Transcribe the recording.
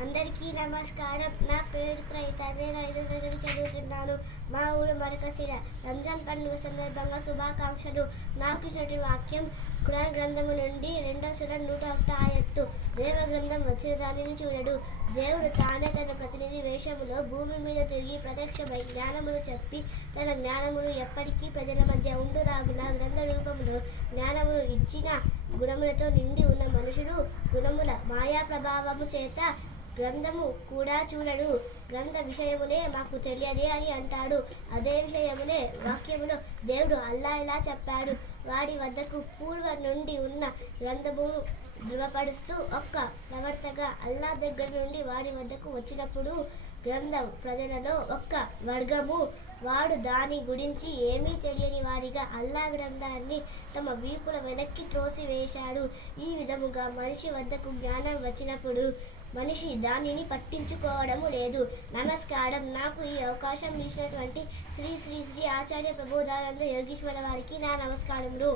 అందరికీ నమస్కారం. నా పేరు త్రైతన్య ఐదో తరగతి చదువుతున్నాను. మా ఊరు మరకశిర. రంజాన్ పండుగ సందర్భంగా శుభాకాంక్షలు. నాకు ఇచ్చినటువంటి వాక్యం కురాన్ గ్రంథము నుండి రెండో సుర నూట ఒకటి ఆయత్తు. దేవ గ్రంథం వచ్చిన దానిని చూడడు. దేవుడు తానే తన ప్రతినిధి వేషములో భూమి మీద తిరిగి ప్రత్యక్షమై జ్ఞానములు చెప్పి తన జ్ఞానములు ఎప్పటికీ ప్రజల మధ్య ఉండురాగున గ్రంథ రూపములో జ్ఞానములు ఇచ్చిన గుణములతో నిండి ఉన్న మనుషులు గుణముల మాయా ప్రభావము చేత గ్రంథము కూడా చూడడు. గ్రంథ విషయమునే మాకు తెలియదే అని అంటాడు. అదే విషయమునే వాక్యములో దేవుడు అల్లా ఇలా చెప్పాడు. వాడి వద్దకు పూర్వ నుండి ఉన్న గ్రంథమును ధృవపరుస్తూ ఒక్క ప్రవర్తగా అల్లా దగ్గర నుండి వాడి వద్దకు వచ్చినప్పుడు గ్రంథం ప్రజలలో ఒక్క వర్గము వాడు దాని గురించి ఏమీ తెలియని వాడిగా అల్లా గ్రంథాన్ని తమ వీపుల వెనక్కి త్రోసివేశాడు. ఈ విధముగా మనిషి వద్దకు జ్ఞానం వచ్చినప్పుడు మనిషి దానిని పట్టించుకోవడము లేదు. నమస్కారం. నాకు ఈ అవకాశం ఇచ్చినటువంటి శ్రీ శ్రీ శ్రీ ఆచార్య ప్రబోధానంద యోగీశ్వర వారికి నా నమస్కారములు.